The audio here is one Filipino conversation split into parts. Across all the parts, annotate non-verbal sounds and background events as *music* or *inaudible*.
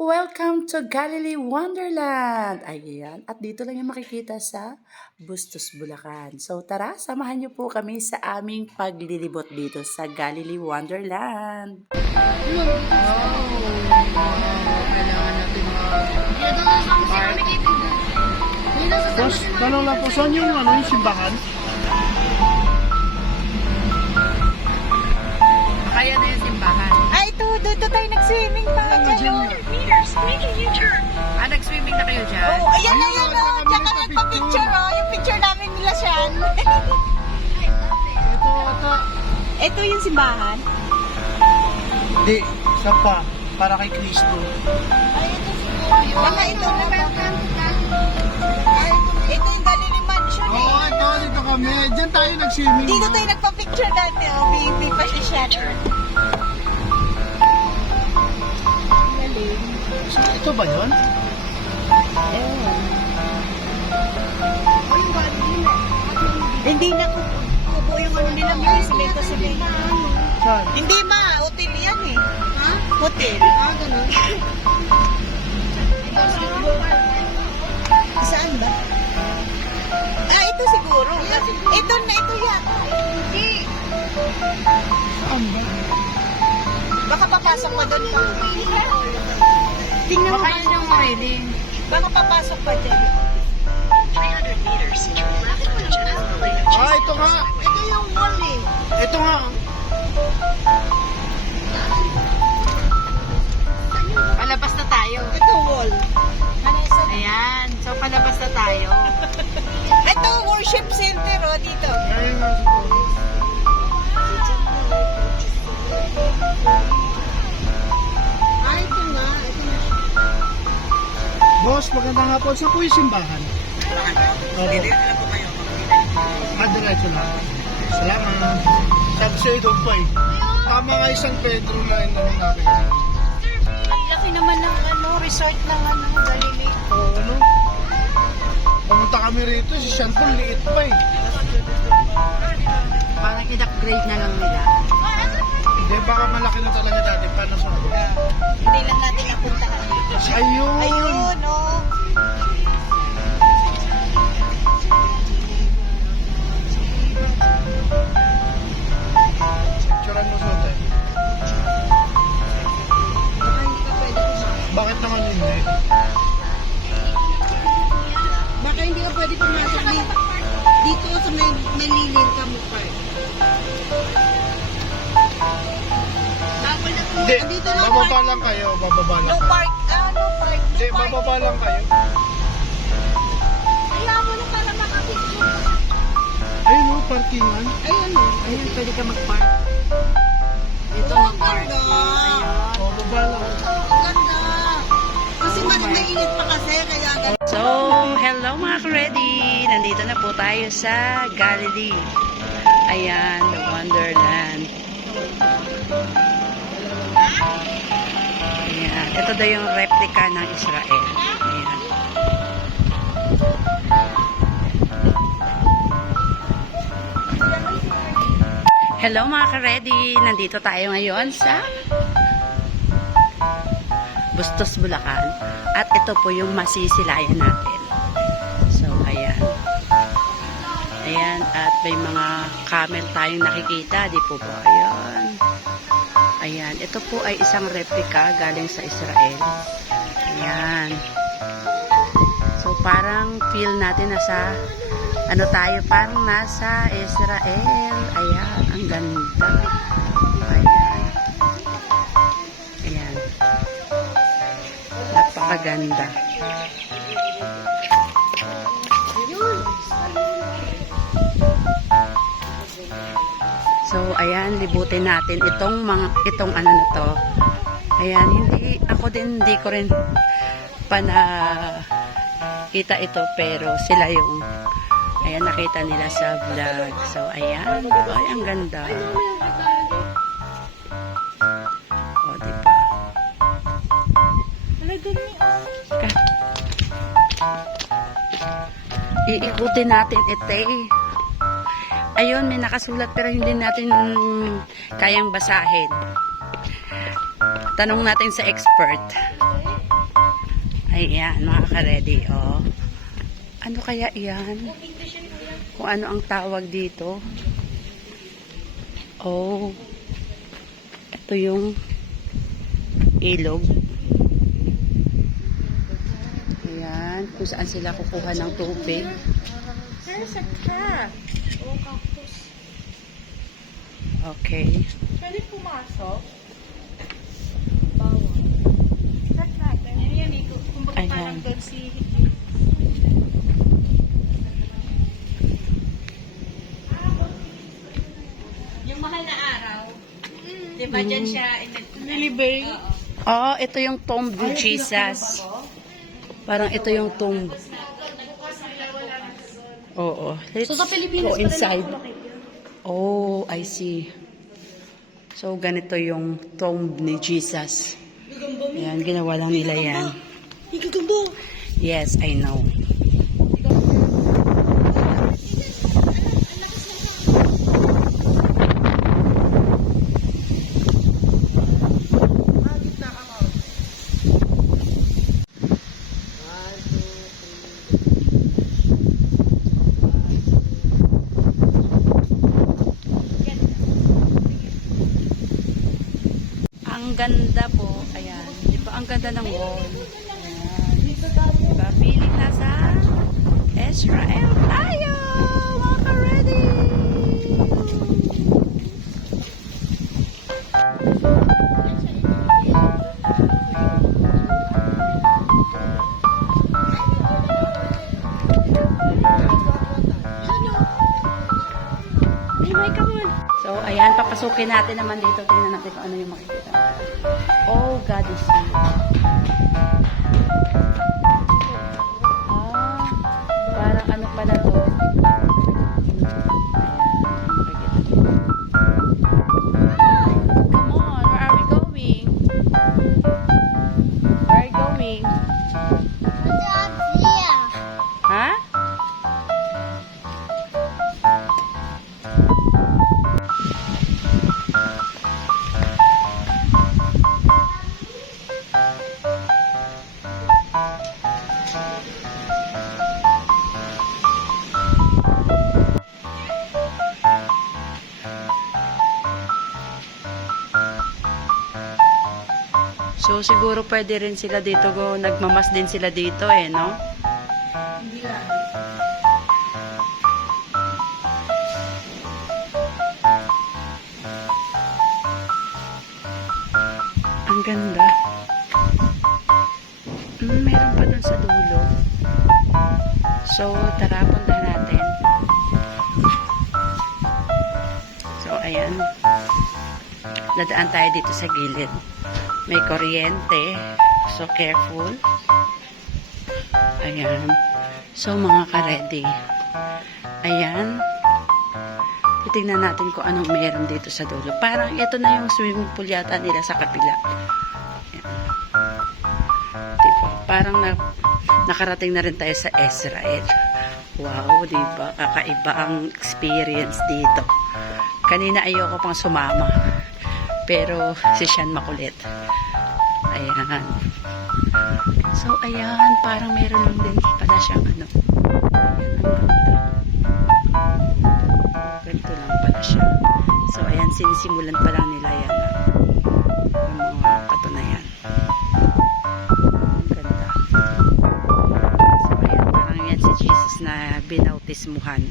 Welcome to Galilee Wonderland! Ayan, at dito lang yung makikita sa Bustos, Bulacan. So tara, samahan niyo po kami sa aming paglilibot dito sa Galilee Wonderland. Kailangan natin Boss, tanong lang po, saan yung, ano, yung simbahan? Ay, ito, doon tayo nag-swimming pa. Diyan, oh. Ah, nag-swimming na kayo dyan? Oh, ayan, Ayun, ayan, oh, Diyan ka nagpa-picture. oh. Yung picture namin nila siyan. Ito, ata. ito yung simbahan. Di, isa pa. Para kay Kristo. Baka ito na ba? Ay, ito yung Galilee Mansion, Oo, eh. ito, dito kami. Diyan tayo nag-swimming. Dito no? tayo nagpa-picture dati, oh. Baby pa siya siya. Ito ba yun? Hindi na ko kubo yung ano nila, may simento sila. Saan? Hindi ma, hotel yan eh. Ha? Hotel. Ah, ganun. *laughs* Saan ba? Ah, ito siguro. Ito na, ito yata. Hindi. Saan ba? Baka papasok pa doon pa. Tingnan mo. Baka yun yung wedding. Baka papasok pa dyan. Ah, ito nga. Ito yung wall eh. Ito nga. Palabas na tayo. Ito wall. Ayan. So, palabas na tayo. *laughs* Ito worship center oh, dito. Nga siguro. Boss, magandang hapon. Saan po yung simbahan? Opo. Ah, diretso lang. Salamat. Sabi sa'yo doon pa eh. Tama nga isang Pedro na yung ano namin. Laki naman ng ano, resort ng ano, Galilee. Oo, ano? Pumunta kami rito, si Sean Paul, liit pa eh. Parang in-upgrade na lang nila. Hindi, baka malaki na talaga dati. Paano sa Hindi lang natin napuntahan. Ayun! Ayun, oh. Picturean mo sa hotel. Bakit naman hindi? Baka hindi ka pwede pumasok dito. Dito sa may, may lilin ka mo park. Hindi, Dito na bababa park. lang kayo, bababa No lang kayo. park, ah, no park, no Hindi, park. bababa lang kayo. Kaya mo na para makapicture. Ayun o, parkingan. Ayun, oh. Ayan, pwede ka mag-park. Dito Oh, ng park. ganda. O, baba lang. Ang ganda. Kasi may mainit pa kasi, kaya ganda. So, hello mga ka-ready! Nandito na po tayo sa Galilee. Ayan, the Wonderland. Ayan, ito daw yung replica ng Israel. Ayan. Hello mga ka-ready! Nandito tayo ngayon sa Bustos, Bulacan. At ito po yung masisilayan natin. So, ayan. Ayan, at may mga camel tayong nakikita, di po ba? Ayan. Ayan, ito po ay isang replica galing sa Israel. Ayan. So, parang feel natin nasa, ano tayo, parang nasa Israel. Ayan, ang ganda. Ayan. Ayan. Napakaganda. So, ayan, libutin natin itong mga, itong ano na to. Ayan, hindi, ako din, hindi ko rin pana kita ito, pero sila yung, ayan, nakita nila sa vlog. So, ayan, ay, ang ganda. O, diba? Ka- Iikutin natin ito eh. Ayun, may nakasulat pero hindi natin kayang basahin. Tanong natin sa expert. Ayan, mga ka-ready, oh. Ano kaya iyan? Kung ano ang tawag dito? Oh. Ito yung ilog. Ayan, kung saan sila kukuha ng tubig. There's a cat. Okay. Pwede pumasok? Bawal. Check natin. Yan yan, eh. Kumbaga Ayan. parang doon si... Yung mahal na araw. Di ba dyan siya? Lilibay. Oh, ito yung tomb ni Jesus. Parang ito yung tomb. Oo. Let's So, sa Pilipinas go pa rin inside. Oh, I see. So, ganito yung tomb ni Jesus. Ayan, ginawa lang nila yan. Yes, I know. Ang ganda po. Ayan. Di ba? Ang ganda ng wall. Ayan. Diba? Feeling nasa Israel tayo! Mga ka-ready! Hey, Mike, come on! So, ayan, papasukin natin naman dito. Tingnan natin kung ano yung makikita. Oh, God is here. Ah, parang ano pala to. Come on, where are we going? Where are you So siguro pwede rin sila dito nagmamas din sila dito eh, no? Ang ganda. Mm, meron pa dun sa dulo. So, tara, punta natin. So, ayan. Dadaan tayo dito sa gilid. May kuryente. So, careful. Ayan. So, mga ka-ready. Ayan. Titingnan natin kung anong meron dito sa dulo. Parang ito na yung swimming pool yata nila sa kapila. Diba? Parang na, nakarating na rin tayo sa Israel. Wow, diba? Kakaiba ang experience dito. Kanina ayoko pang sumama. Pero si Sean makulit. Ayan. So, ayan. Parang meron lang din pala siyang ano. Ganito lang pala siya. So, ayan. Sinisimulan pa lang nila yan. Yung mga pato na yan. Ang ganda. So, ayan. Parang yan si Jesus na binautismuhan.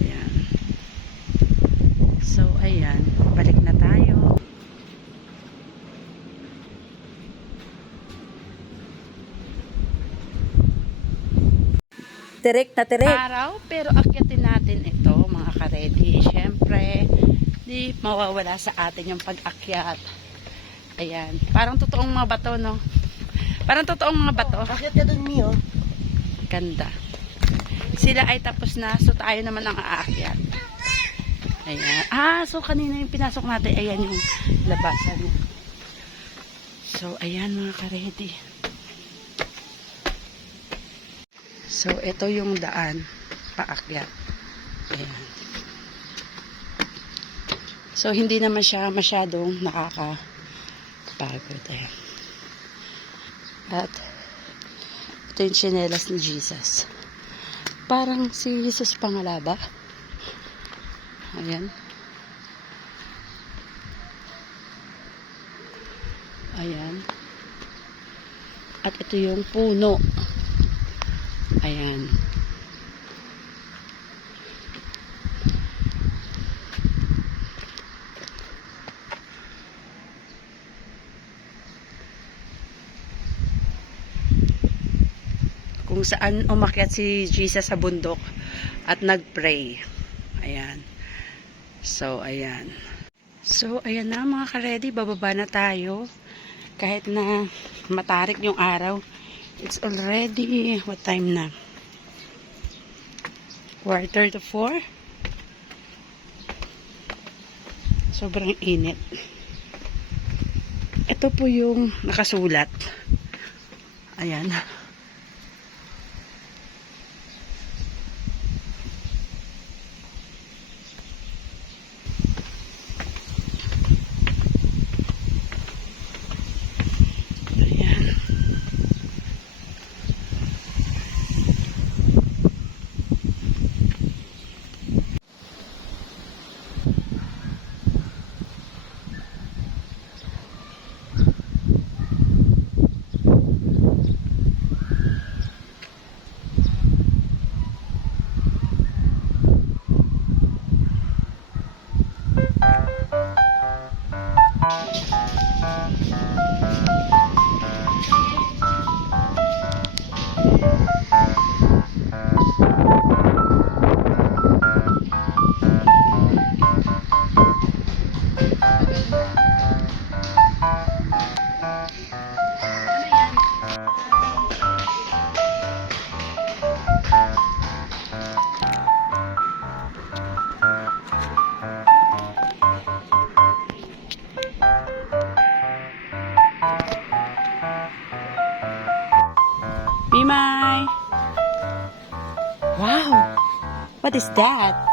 Ayan. So, ayan. Balik na tayo. Direk na direk. Araw, pero akyatin natin ito, mga karedi. Siyempre, di mawawala sa atin yung pag-akyat. Ayan. Parang totoong mga bato, no? Parang totoong mga bato. Bakit ka doon, Mio? Ganda. Sila ay tapos na, so tayo naman ang aakyat. Ayan. Ah, so kanina yung pinasok natin, ayan yung labasan. So, ayan mga karedi. So, ito yung daan paakyat. Ayan. So, hindi naman siya masyadong nakakapagod. Ayan. At, Ito yung tsinelas ni Jesus. Parang si Jesus pangalaba. Ayan. Ayan. At ito yung puno. Ayan. Kung saan umakyat si Jesus sa bundok at nagpray. Ayan. So, ayan. So, ayan na mga ka-ready. Bababa na tayo. Kahit na matarik yung araw. It's already, what time na? Quarter to four. Sobrang init. Ito po yung nakasulat. Ayan. Ayan. What is that?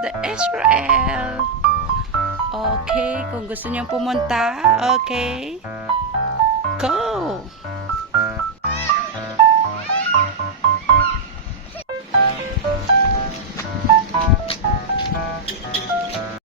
The Israel. Okay, kung gusto niyong pumunta, okay.